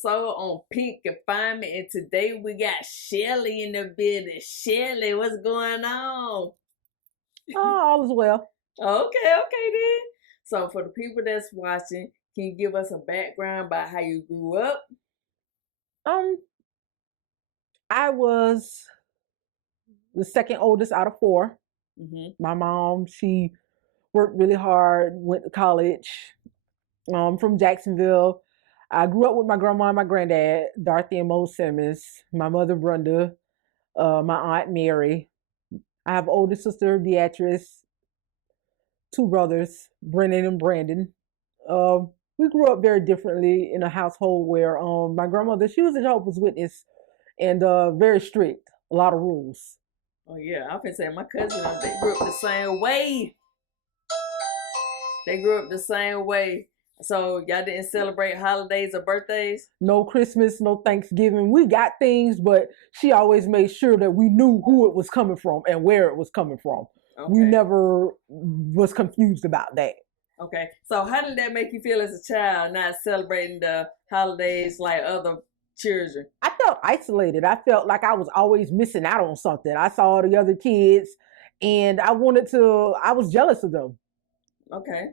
episode on Confinement, and today we got Shelly in the building. Shelly, what's going on? Oh, all is well. Okay then. So for the people that's watching, can you give us a background about how you grew up? I was the second oldest out of four. Mm-hmm. My mom, she worked really hard, went to college. From Jacksonville. I grew up with my grandma and my granddad, Dorothy and Mo Simmons, my mother Brenda, my aunt Mary. I have an older sister, Beatrice, two brothers, Brennan and Brandon. We grew up very differently in a household where my grandmother, she was a Jehovah's Witness and very strict, a lot of rules. Oh yeah, I been saying my cousin, they grew up the same way. They grew up the same way. So y'all didn't celebrate holidays or birthdays? No Christmas, no Thanksgiving. We got things, but she always made sure that we knew who it was coming from and where it was coming from. Okay. We never was confused about that. Okay. So how did that make you feel as a child, not celebrating the holidays like other children? I felt isolated. I felt like I was always missing out on something. I saw the other kids and I was jealous of them. Okay.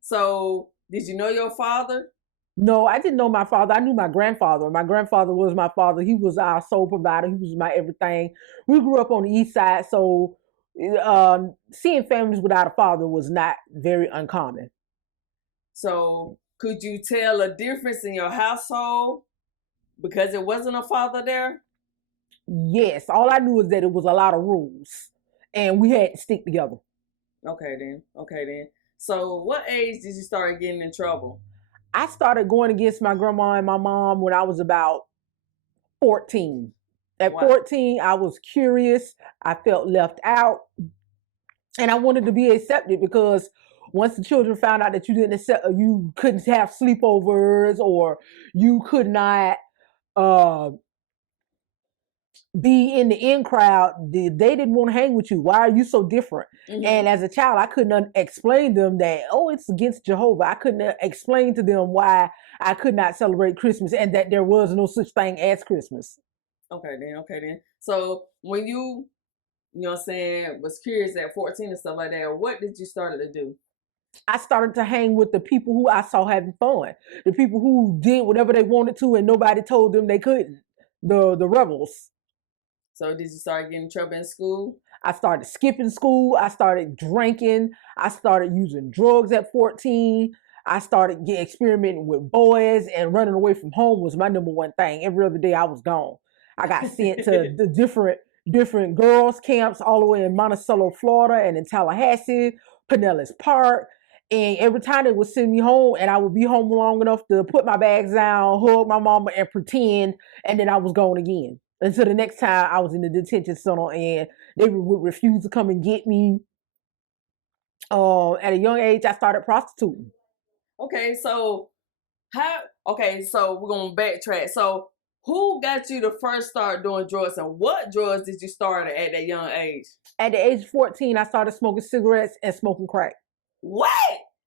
So did you know your father? No, I didn't know my father. I knew my grandfather. My grandfather was my father. He was our sole provider. He was my everything. We grew up on the east side, so seeing families without a father was not very uncommon. So could you tell a difference in your household because it wasn't a father there? Yes. All I knew is that it was a lot of rules, and we had to stick together. Okay then. So what age did you start getting in trouble? I started going against my grandma and my mom when I was about 14. At 14, I was curious. I felt left out. And I wanted to be accepted because once the children found out that you couldn't have sleepovers or you could not be in the in crowd, they didn't want to hang with you. Why are you so different? Mm-hmm. And as a child, I couldn't explain to them that, it's against Jehovah. I couldn't explain to them why I could not celebrate Christmas and that there was no such thing as Christmas. Okay then. So when you know what I'm saying, was curious at 14 and stuff like that, what did you start to do? I started to hang with the people who I saw having fun. The people who did whatever they wanted to and nobody told them they couldn't. The rebels. So did you start getting in trouble in school? I started skipping school. I started drinking. I started using drugs at 14. I started experimenting with boys, and running away from home was my number one thing. Every other day I was gone. I got sent to the different girls' camps all the way in Monticello, Florida, and in Tallahassee, Pinellas Park. And every time they would send me home, and I would be home long enough to put my bags down, hug my mama, and pretend, and then I was gone again. Until the next time I was in the detention center, and they would refuse to come and get me. At a young age, I started prostituting. Okay, so we're gonna backtrack. So who got you to first start doing drugs, and what drugs did you start at that young age? At the age of 14, I started smoking cigarettes and smoking crack. What?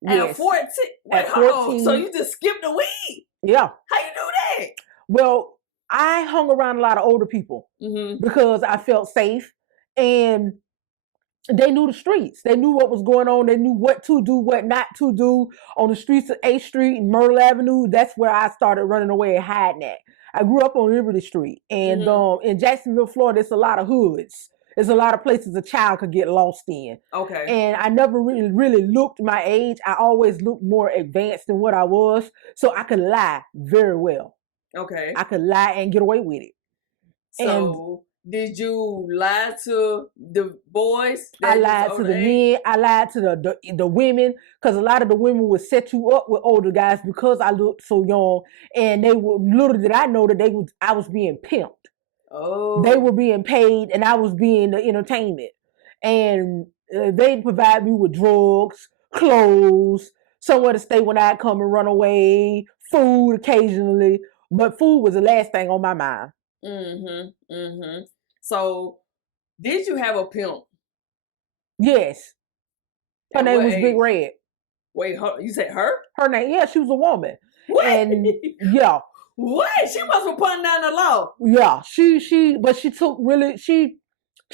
Yes. At 14? Wait, hold on. So you just skipped the weed? Yeah. How you do that? Well, I hung around a lot of older people because I felt safe, and they knew the streets. They knew what was going on. They knew what to do, what not to do on the streets of 8th Street and Myrtle Avenue. That's where I started running away and hiding at. I grew up on Liberty Street, and in Jacksonville, Florida, there's a lot of hoods. There's a lot of places a child could get lost in. Okay. And I never really looked my age. I always looked more advanced than what I was, so I could lie very well. Okay. I could lie and get away with it. So did you lie to the boys? I lied to the men. I lied to the women, because a lot of the women would set you up with older guys because I looked so young, and little did I know that I was being pimped. Oh. They were being paid, and I was being the entertainment. And they'd provide me with drugs, clothes, somewhere to stay when I'd come and run away, food occasionally. But food was the last thing on my mind. So, did you have a pimp? Yes. Her name was Big Red. Wait, you said her? Her name, yeah, she was a woman. What? And yeah, What? She must be putting down the law. Yeah, but she took really, she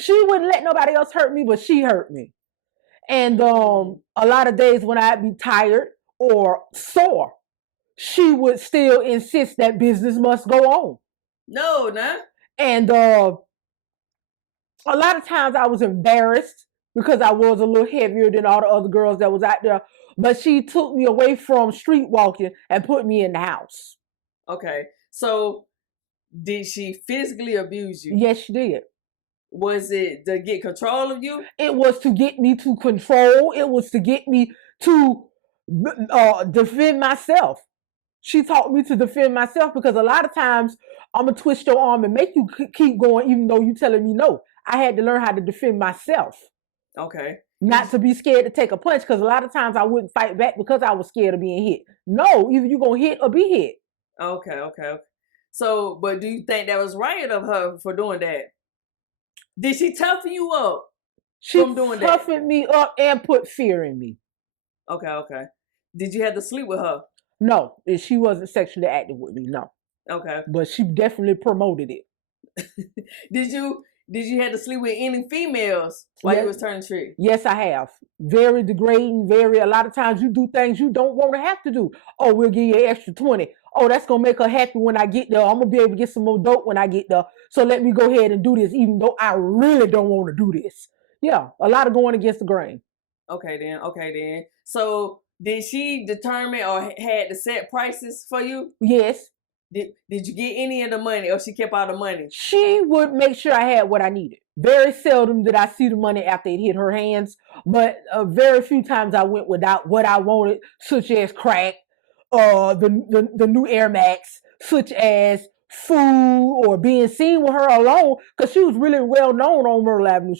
wouldn't let nobody else hurt me, but she hurt me. And a lot of days when I'd be tired or sore, she would still insist that business must go on. No, nah. And a lot of times I was embarrassed because I was a little heavier than all the other girls that was out there. But she took me away from street walking and put me in the house. Okay. So did she physically abuse you? Yes, she did. Was it to get control of you? It was to get me to control. It was to get me to defend myself. She taught me to defend myself because a lot of times I'm going to twist your arm and make you keep going even though you're telling me no. I had to learn how to defend myself. Okay. Not to be scared to take a punch, because a lot of times I wouldn't fight back because I was scared of being hit. No, either you're going to hit or be hit. Okay. So, but do you think that was right of her for doing that? Did she toughen you up from doing that? She toughened me up and put fear in me. Okay. Did you have to sleep with her? No, she wasn't sexually active with me, no. Okay. But she definitely promoted it. Did you have to sleep with any females while you was turning trick? Yes, I have. Very degrading, a lot of times you do things you don't want to have to do. Oh, we'll give you an extra 20. Oh, that's going to make her happy when I get there. I'm going to be able to get some more dope when I get there. So let me go ahead and do this, even though I really don't want to do this. Yeah, a lot of going against the grain. Okay, then. So did she determine or had to set prices for you? Yes. Did you get any of the money, or she kept all the money? She would make sure I had what I needed. Very seldom did I see the money after it hit her hands, but very few times I went without what I wanted, such as crack, the new Air Max, such as food, or being seen with her alone, because she was really well known on Myrtle Avenue.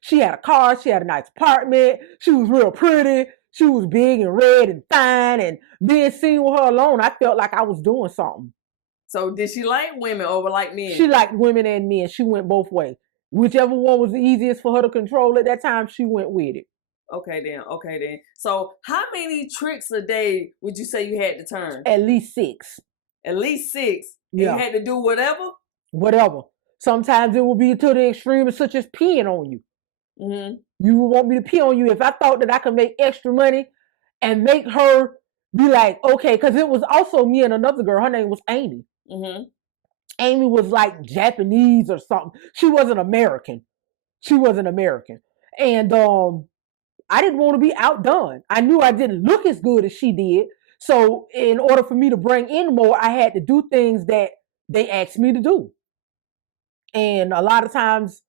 She had a car, she had a nice apartment, she was real pretty, she was big and red and fine, and being seen with her alone, I felt like I was doing something. So did she like women over like men? She liked women and men. She went both ways. Whichever one was the easiest for her to control at that time, she went with it. Okay then. So how many tricks a day would you say you had to turn? At least 6. At least 6? Yeah. And you had to do whatever? Whatever. Sometimes it would be to the extreme, such as peeing on you. Mm-hmm. You would want me to pee on you if I thought that I could make extra money and make her be like, okay, because it was also me and another girl. Her name was Amy. Mm-hmm. Amy was like Japanese or something. She wasn't American. And I didn't want to be outdone. I knew I didn't look as good as she did. So in order for me to bring in more, I had to do things that they asked me to do. And a lot of times,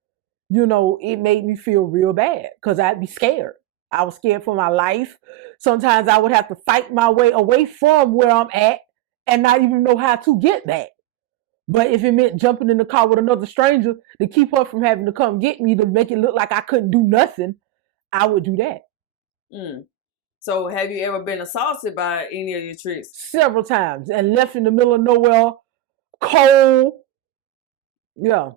it made me feel real bad because I'd be scared. I was scared for my life. Sometimes I would have to fight my way away from where I'm at and not even know how to get back. But if it meant jumping in the car with another stranger to keep her from having to come get me, to make it look like I couldn't do nothing, I would do that. So have you ever been assaulted by any of your tricks? Several times, and left in the middle of nowhere, cold. Yeah.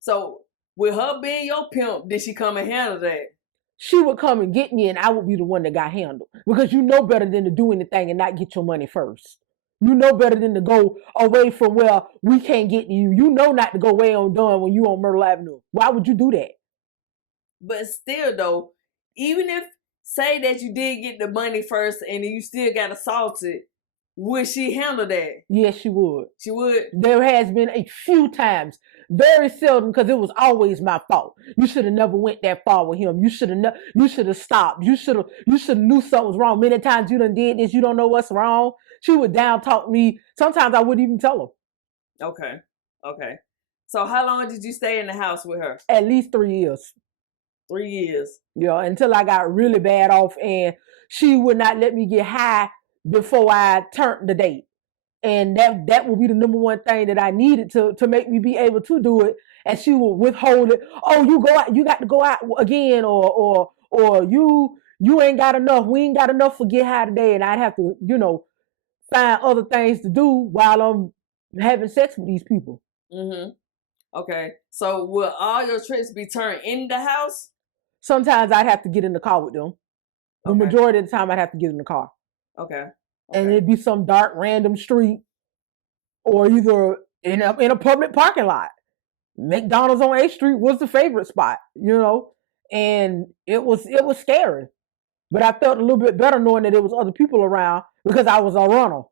So with her being your pimp, did she come and handle that? She would come and get me, and I would be the one that got handled. Because you know better than to do anything and not get your money first. You know better than to go away from where we can't get to you. You know not to go way on done when you on Myrtle Avenue. Why would you do that? But still, though, even if, say that you did get the money first and then you still got assaulted, would she handle that? Yes, she would. She would? There has been a few times, very seldom, because it was always my fault. You should have never went that far with him. You should have stopped. You should have knew something was wrong. Many times you done did this, you don't know what's wrong. She would down talk me. Sometimes I wouldn't even tell her. Okay. So how long did you stay in the house with her? At least 3 years. 3 years? Yeah, until I got really bad off and she would not let me get high before I turned the date. And that would be the number one thing that I needed to make me be able to do it. And she would withhold it. Oh, you go out, you got to go out again, or you ain't got enough. We ain't got enough for get high today. And I'd have to, find other things to do while I'm having sex with these people. Mm-hmm. Okay. So will all your trips be turned in the house? Sometimes I'd have to get in the car with them. The majority of the time I'd have to get in the car. Okay. And it'd be some dark random street. or either in a public parking lot. McDonald's on 8th Street was the favorite spot, and it was scary. But I felt a little bit better knowing that there was other people around because I was a runner.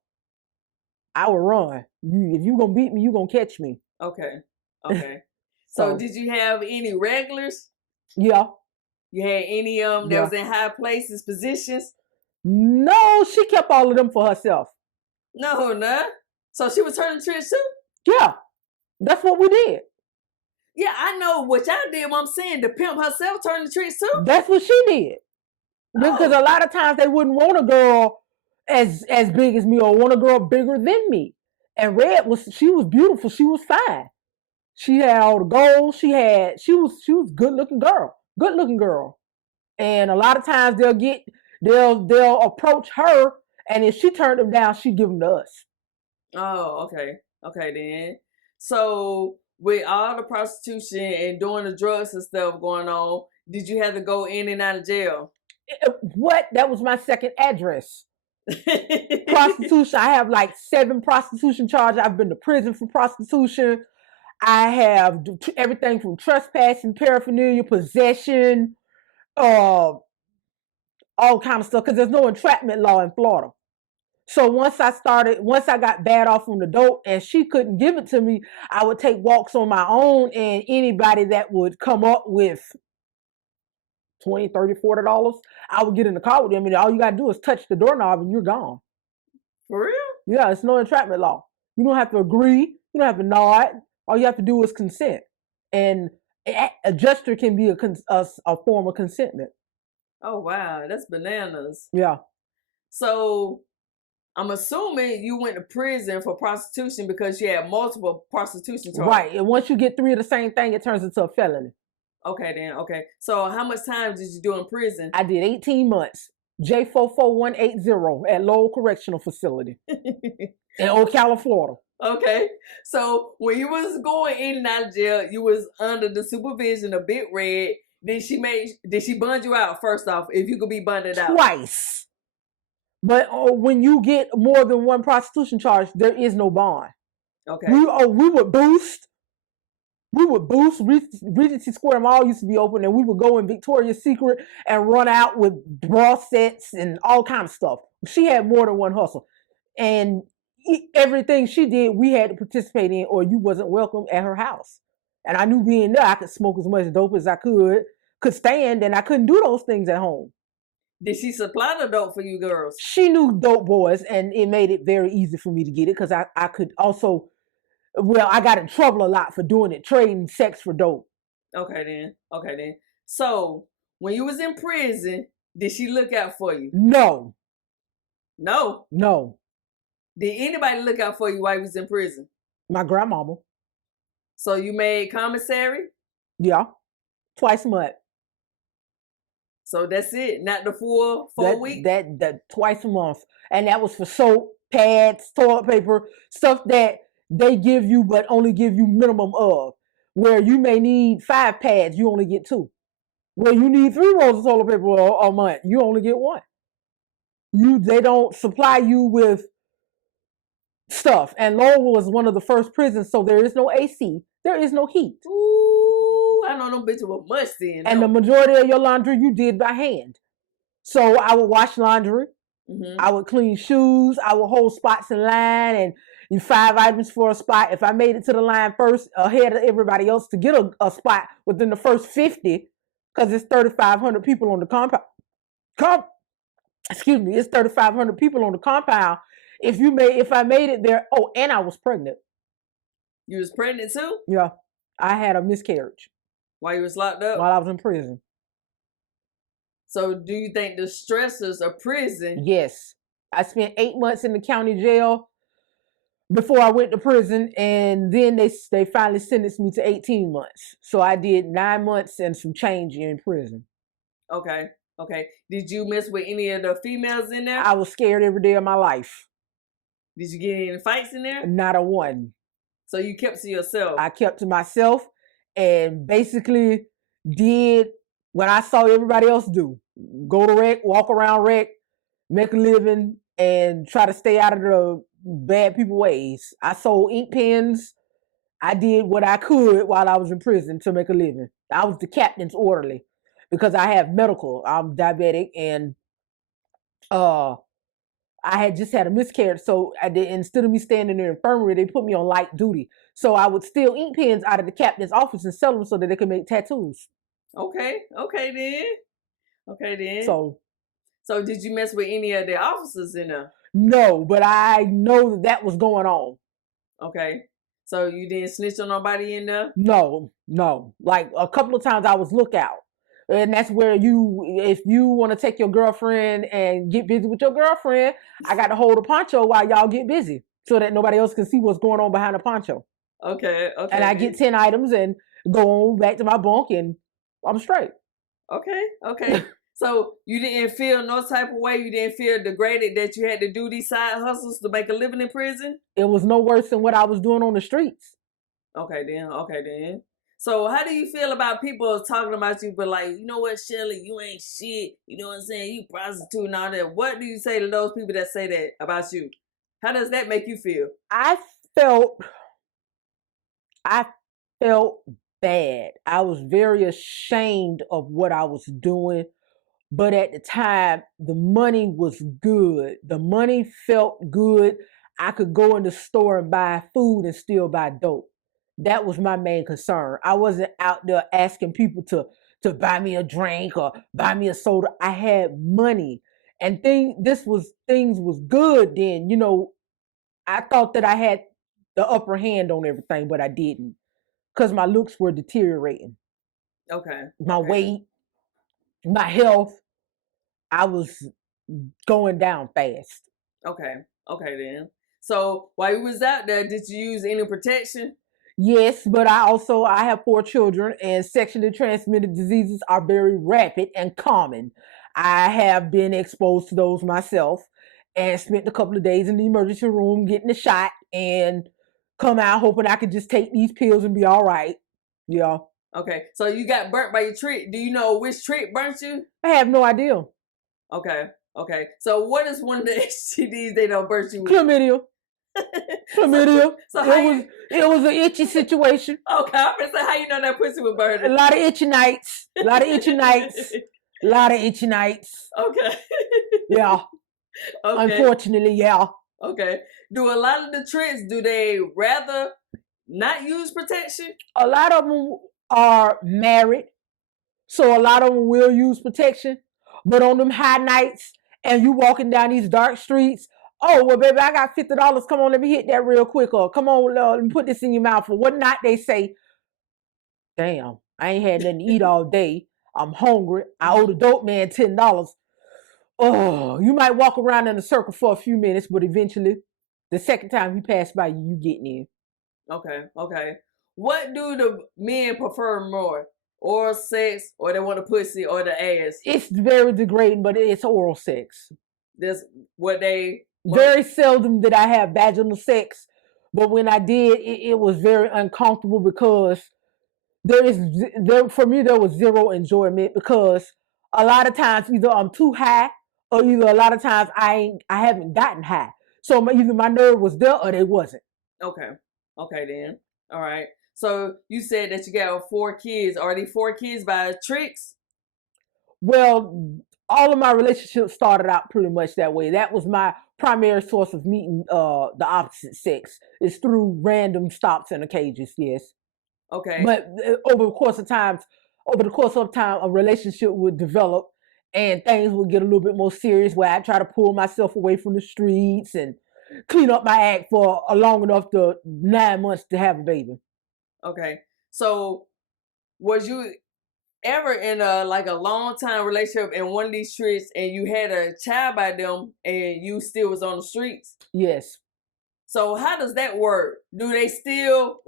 I would run. If you gonna beat me, you gonna catch me. Okay. So did you have any regulars? Yeah. You had any that was in high places, positions? No, she kept all of them for herself. No, nah. So she was turning tricks too? Yeah. That's what we did. Yeah, I know what y'all did. What I'm saying, the pimp herself turned the tricks too? That's what she did. Because a lot of times they wouldn't want a girl as big as me or want a girl bigger than me. And Red she was beautiful. She was fine. She had all the goals. She was good looking girl. And a lot of times they'll approach her, and if she turned them down, she'd give them to us. Oh, okay then. So with all the prostitution and doing the drugs and stuff going on, did you have to go in and out of jail? What? That was my second address. Prostitution. I have like 7 prostitution charges. I've been to prison for prostitution. I have everything from trespassing, paraphernalia, possession, all kind of stuff. Because there's no entrapment law in Florida. So once I got bad off from the dope and she couldn't give it to me, I would take walks on my own, and anybody that would come up with $20, $30, $40, I would get in the car with them, and all you got to do is touch the doorknob and you're gone. For real? Yeah, it's no entrapment law. You don't have to agree. You don't have to nod. All you have to do is consent. And a gesture can be a form of consentment. Oh, wow. That's bananas. Yeah. So I'm assuming you went to prison for prostitution because you had multiple prostitution charges. Right. And once you get 3 of the same thing, it turns into a felony. Okay, then. Okay. So how much time did you do in prison? I did 18 months. J44180 at Lowell Correctional Facility in Ocala, Florida. Okay. So when you was going in and out of jail, you was under the supervision of Big Red. Did she bund you out first off, if you could be bunded out? Twice. But when you get more than 1 prostitution charge, there is no bond. Okay. We would boost. Regency Square Mall used to be open, and we would go in Victoria's Secret and run out with bra sets and all kinds of stuff. She had more than 1 hustle. And everything she did, we had to participate in, or you wasn't welcome at her house. And I knew being there, I could smoke as much dope as I could stand, and I couldn't do those things at home. Did she supply the dope for you girls? She knew dope boys, and it made it very easy for me to get it because I could also, I got in trouble a lot for doing it, trading sex for dope. Okay then. So when you was in prison, did she look out for you? No. No? Did anybody look out for you while you was in prison? My grandmama. So you made commissary? Yeah. Twice a month. So that's it, not the full 4 weeks? That twice a month. And that was for soap, pads, toilet paper, stuff that they give you but only give you minimum of. Where you may need 5 pads, you only get 2. Where you need 3 rolls of toilet paper a month, you only get 1. They don't supply you with stuff. And Lowell was one of the first prisons, so there is no AC. There is no heat. Ooh, I know them bitches were musty. And the majority of your laundry you did by hand. So I would wash laundry. Mm-hmm. I would clean shoes. I would hold spots in line and 5 items for a spot. If I made it to the line first ahead of everybody else to get a spot within the first 50, because it's 3,500 people on the compound. It's 3,500 people on the compound. If I made it there, and I was pregnant. You was pregnant too? Yeah. I had a miscarriage. While you was locked up? While I was in prison. So do you think the stressors of prison? Yes. I spent 8 months in the county jail before I went to prison, and then they finally sentenced me to 18 months. So I did 9 months and some change in prison. Okay. Did you mess with any of the females in there? I was scared every day of my life. Did you get any fights in there? Not a one. So you kept to yourself? I kept to myself and basically did what I saw everybody else do. Go to rec, walk around rec, make a living, and try to stay out of bad people ways. I sold ink pens. I did what I could while I was in prison to make a living. I was the captain's orderly because I have medical. I'm diabetic, and uh I had just had a miscarriage. So I did, instead of me staying in the infirmary, they put me on light duty. So I would steal ink pens out of the captain's office and sell them so that they could make tattoos. Okay. Okay then. Okay then. So So did you mess with any of the officers in there? no, but I know that that was going on. Okay. So you didn't snitch on nobody in there? No, no. Like a couple of times I was lookout. And that's where if you want to take your girlfriend and get busy with your girlfriend, I got to hold a poncho while y'all get busy so that nobody else can see what's going on behind the poncho. Okay. Okay. And I get 10 items and go on back to my bunk and I'm straight. Okay. Okay. So you didn't feel no type of way? You didn't feel degraded that you had to do these side hustles to make a living in prison? It was no worse than what I was doing on the streets. Okay then. Okay then. So how do you feel about people talking about you, but like, you know what, Shelly, you ain't shit. You know what I'm saying? You prostitute and all that. What do you say to those people that say that about you? How does that make you feel? I felt I felt bad. I was very ashamed of what I was doing. But at the time, the money was good. The money felt good. I could go in the store and buy food and still buy dope. That was my main concern. I wasn't out there asking people to buy me a drink or buy me a soda. I had money. And things was good then. I thought that I had the upper hand on everything, but I didn't. Because my looks were deteriorating. Okay. My Okay. weight, my health, I was going down fast. Okay. Okay then. So while you was out there, did you use any protection? Yes, but I have 4 children, and sexually transmitted diseases are very rapid and common. I have been exposed to those myself and spent a couple of days in the emergency room getting a shot and come out hoping I could just take these pills and be all right. Yeah. Okay. So you got burnt by your trick. Do you know which trick burnt you? I have no idea. Okay. Okay. So what is one of the STDs they don't burn you with? Chlamydia. Chlamydia. So it was an itchy situation. Okay, I'm gonna say how you know that pussy was burning. A lot of itchy nights. A lot of itchy nights. A lot of itchy nights. Okay. Yeah. Okay. Unfortunately, yeah. Okay. Do a lot of the tricks, do they rather not use protection? A lot of them are married, so a lot of them will use protection. But on them high nights, and you walking down these dark streets, oh well, baby, I got $50. Come on, let me hit that real quick. Or come on, let me put this in your mouth. Or what not? They say, damn, I ain't had nothing to eat all day. I'm hungry. I owe the dope man $10. Oh, you might walk around in a circle for a few minutes, but eventually, the second time he passed by you, you getting in. Okay, okay. What do the men prefer more? Oral sex, or they want a pussy, or the ass? It's very degrading, but it's oral sex. That's what they want. Very seldom did I have vaginal sex, but when I did, it was very uncomfortable because for me there was zero enjoyment because a lot of times either I'm too high or either a lot of times I haven't gotten high. So either my nerve was there or they wasn't. Okay. Okay then. All right. So you said that you got 4 kids. Are these 4 kids by tricks? Well, all of my relationships started out pretty much that way. That was my primary source of meeting the opposite sex is through random stops and occasions. Yes. Okay. But over the course of time, a relationship would develop and things would get a little bit more serious where I try to pull myself away from the streets and clean up my act for a long enough to 9 months to have a baby. Okay. So was you ever in a long time relationship in one of these streets and you had a child by them and you still was on the streets? Yes. So how does that work? Do they still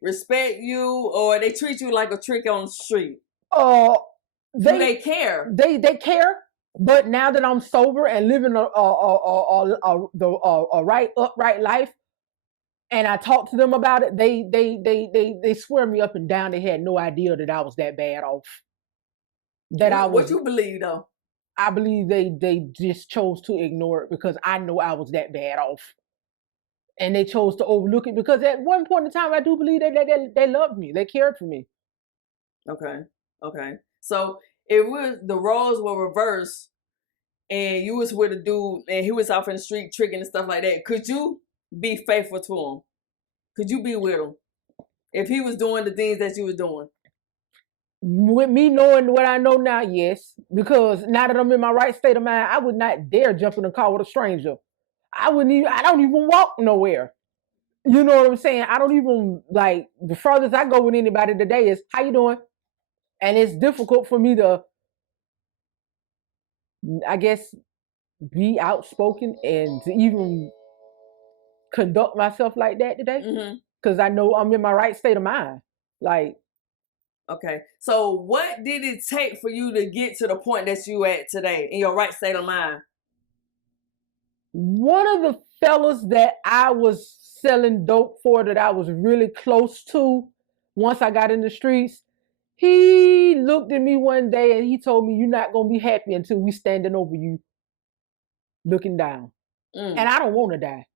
respect you or they treat you like a trick on the street? Do they care? They care. But now that I'm sober and living a right upright life, and I talk to them about it, they swear me up and down. They had no idea that I was that bad off. What you believe though? I believe they just chose to ignore it because I know I was that bad off. and they chose to overlook it because at one point in time, I do believe they loved me. They cared for me. Okay. Okay. So if the roles were reversed and you was with a dude and he was off in the street tricking and stuff like that, could you be faithful to him? Could you be with him if he was doing the things that you was doing? With me knowing what I know now, yes. Because now that I'm in my right state of mind, I would not dare jump in a car with a stranger. I wouldn't even, I don't even walk nowhere. You know what I'm saying? I don't even, like, the furthest I go with anybody today is, how you doing? And it's difficult for me to, I guess, be outspoken and to even conduct myself like that today. Because I know I'm in my right state of mind. Like, okay. So what did it take for you to get to the point that you at today in your right state of mind? one of the fellas that I was selling dope for that I was really close to once I got in the streets, he looked at me one day and he told me, "You're not going to be happy until we standing over you looking down." And I don't want to die.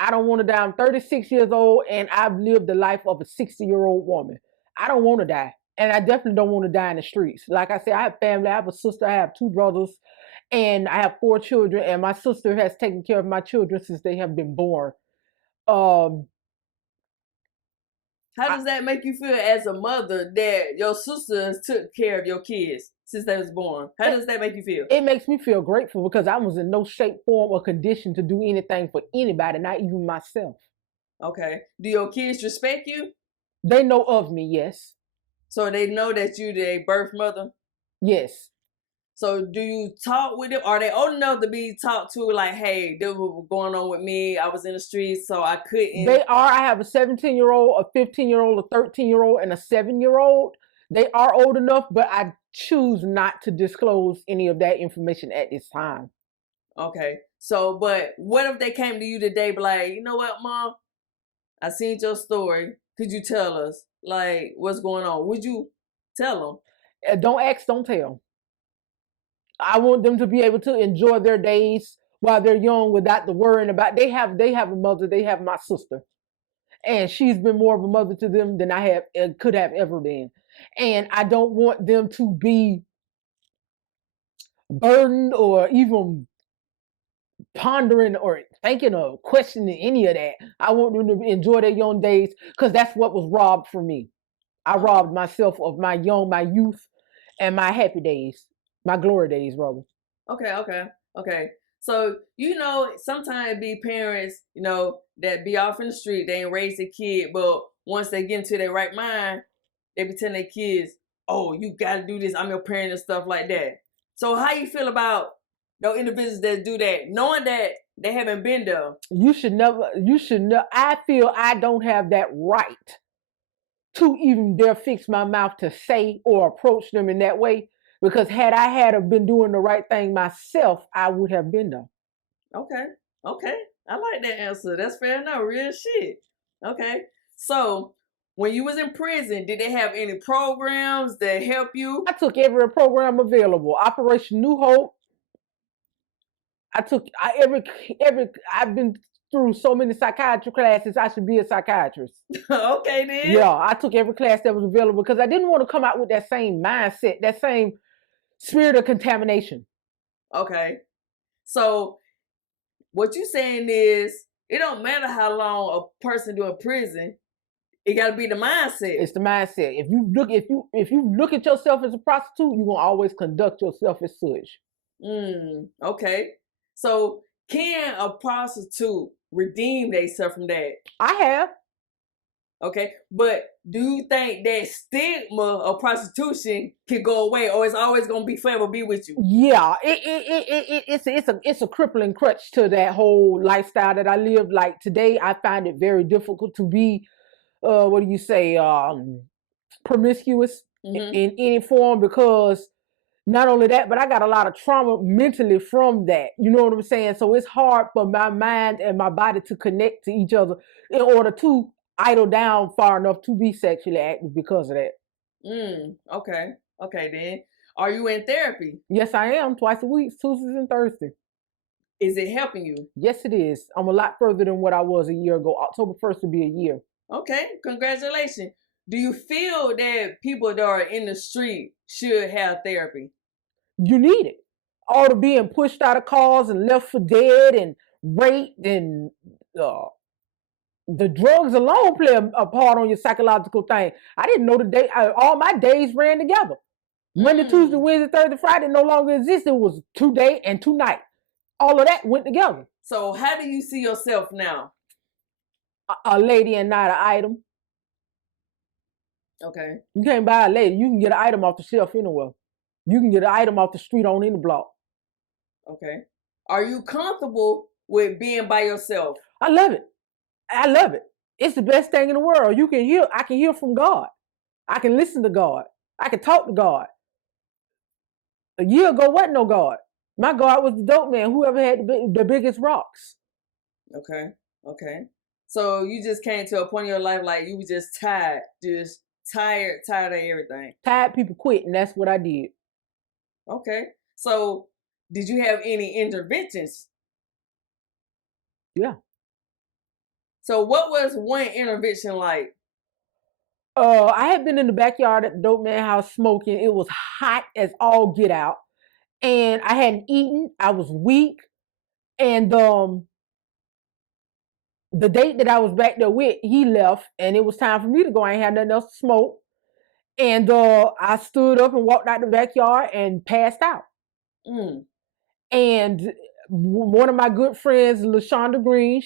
I don't want to die. I'm 36 years old and I've lived the life of a 60-year-old woman. I don't want to die. And I definitely don't want to die in the streets. Like I said, I have family. I have a sister. I have 2 brothers. And I have 4 children. And my sister has taken care of my children since they have been born. How does that make you feel as a mother that your sisters took care of your kids since they was born? How does that make you feel? It makes me feel grateful because I was in no shape, form, or condition to do anything for anybody, not even myself. Okay. Do your kids respect you? They know of me, yes. So they know that you their birth mother? Yes. So do you talk with them? Are they old enough to be talked to like, hey, this was going on with me. I was in the streets, so I couldn't. They are. I have a 17-year-old, a 15-year-old, a 13-year-old, and a 7-year-old. They are old enough, but I choose not to disclose any of that information at this time. Okay. So, but what if they came to you today, be like, you know what, Mom? I seen your story. Could you tell us, like, what's going on? Would you tell them? Don't ask, don't tell. I want them to be able to enjoy their days while they're young without the worrying about. They have a mother. They have my sister, and she's been more of a mother to them than I have could have ever been. And I don't want them to be burdened or even pondering or thinking or questioning any of that. I want them to enjoy their young days because that's what was robbed from me. I robbed myself of my youth, and my happy days, my glory days, brother. Okay. So, sometimes be parents, that be off in the street, they ain't raised a kid, but once they get into their right mind, they be telling their kids, oh, you gotta do this, I'm your parent and stuff like that. So how you feel about those individuals that do that, knowing that they haven't been there? You should never, I feel I don't have that right to even dare fix my mouth to say or approach them in that way. Because had I been doing the right thing myself, I would have been there. Okay. I like that answer. That's fair enough. Real shit. Okay. So, when you was in prison, did they have any programs that help you? I took every program available. Operation New Hope. I've been through so many psychiatry classes, I should be a psychiatrist. Okay, then. Yeah, I took every class that was available because I didn't want to come out with that same mindset, that same spirit of contamination. Okay. So, what you saying is, it don't matter how long a person do in prison. It got to be the mindset. It's the mindset. If you look at yourself as a prostitute, you're gonna always conduct yourself as such. Okay. So, can a prostitute redeem themselves from that? I have. Okay, but do you think that stigma of prostitution can go away, or it's always gonna be forever be with you? Yeah, it's a crippling crutch to that whole lifestyle that I live. Like today, I find it very difficult to be, promiscuous in any form, because not only that, but I got a lot of trauma mentally from that. You know what I'm saying? So it's hard for my mind and my body to connect to each other in order to idle down far enough to be sexually active because of that. Okay then. Are you in therapy? Yes, I am. Twice a week, Tuesdays and Thursdays. Is it helping you? Yes, it is. I'm a lot further than what I was a year ago. October 1st will be a year. Okay, congratulations. Do you feel that people that are in the street should have therapy? You need it. All the being pushed out of cars and left for dead and raped and the drugs alone play a part on your psychological thing. I didn't know all my days ran together. Monday, Tuesday, Wednesday, Thursday, Friday no longer existed. It was 2 day and 2 night. All of that went together. So how do you see yourself now? A lady and not an item. Okay. You can't buy a lady. You can get an item off the shelf anywhere. You can get an item off the street on any block. Okay. Are you comfortable with being by yourself? I love it. I love it. It's the best thing in the world. I can hear from God. I can listen to God. I can talk to God. A year ago, wasn't no God. My God was the dope man, whoever had the biggest rocks. Okay. So you just came to a point in your life like you were just tired of everything. Tired people quit, and that's what I did. Okay. So did you have any interventions? Yeah. So what was one intervention like? I had been in the backyard at the dope man house smoking. It was hot as all get out. And I hadn't eaten. I was weak. And the date that I was back there with, he left. And it was time for me to go. I ain't had nothing else to smoke. And I stood up and walked out the backyard and passed out. And one of my good friends, LaShonda Green,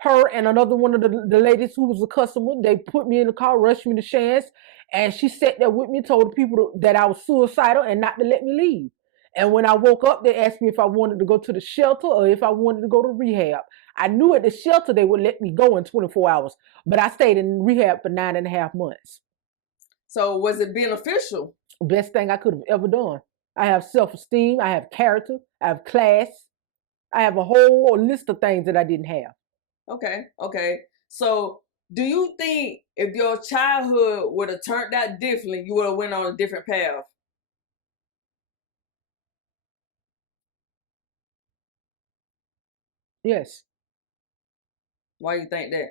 her and another one of the ladies who was a customer, they put me in the car, rushed me to Shands, and she sat there with me, told the people that I was suicidal and not to let me leave. And when I woke up, they asked me if I wanted to go to the shelter or if I wanted to go to rehab. I knew at the shelter they would let me go in 24 hours, but I stayed in rehab for 9.5 months. So was it beneficial? Best thing I could have ever done. I have self-esteem, I have character, I have class, I have a whole list of things that I didn't have. Okay. So do you think if your childhood would have turned out differently, you would have went on a different path? Yes. Why do you think that?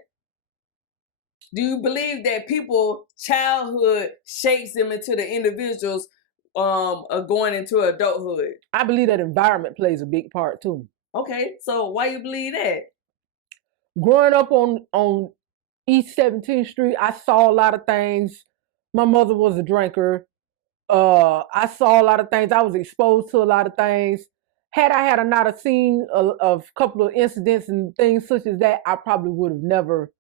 Do you believe that people's childhood shapes them into the individuals going into adulthood? I believe that environment plays a big part too. Okay, so why you believe that? Growing up on East 17th Street, I saw a lot of things. My mother was a drinker. I saw a lot of things. I was exposed to a lot of things. Had I not seen a couple of incidents and things such as that, I probably would have never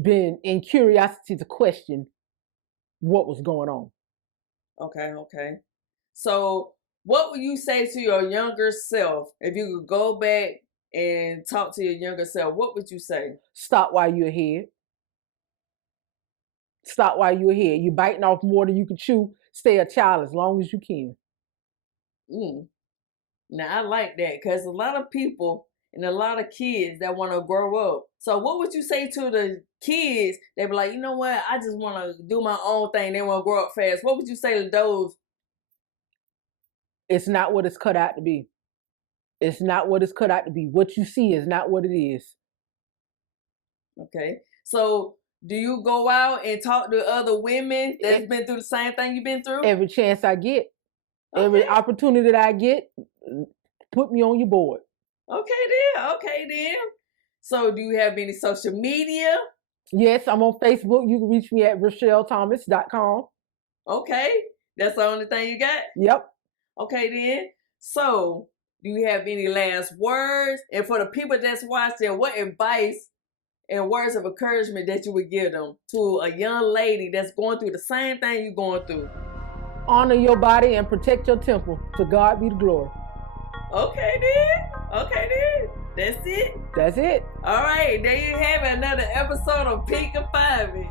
been in curiosity to question what was going on. Okay. So what would you say to your younger self if you could go back and talk to your younger self? What would you say? Stop while you're ahead. Stop while you're ahead. You're biting off more than you can chew. Stay a child as long as you can. Now, I like that because a lot of people and a lot of kids that want to grow up. So what would you say to the kids that be like, you know what, I just want to do my own thing. They want to grow up fast. What would you say to those? It's not what it's cut out to be. It's not what it's cut out to be. What you see is not what it is. Okay. So do you go out and talk to other women that's been through the same thing you've been through? Every chance I get. Okay. Every opportunity that I get, put me on your board. Okay then. So do you have any social media? Yes, I'm on Facebook. You can reach me at RochelleThomas.com. Okay. That's the only thing you got? Yep. Okay then. So do you have any last words? And for the people that's watching, what advice and words of encouragement that you would give them to a young lady that's going through the same thing you're going through? Honor your body and protect your temple. To God be the glory. Okay then. That's it. That's it. All right, there you have it. Another episode of Confinement.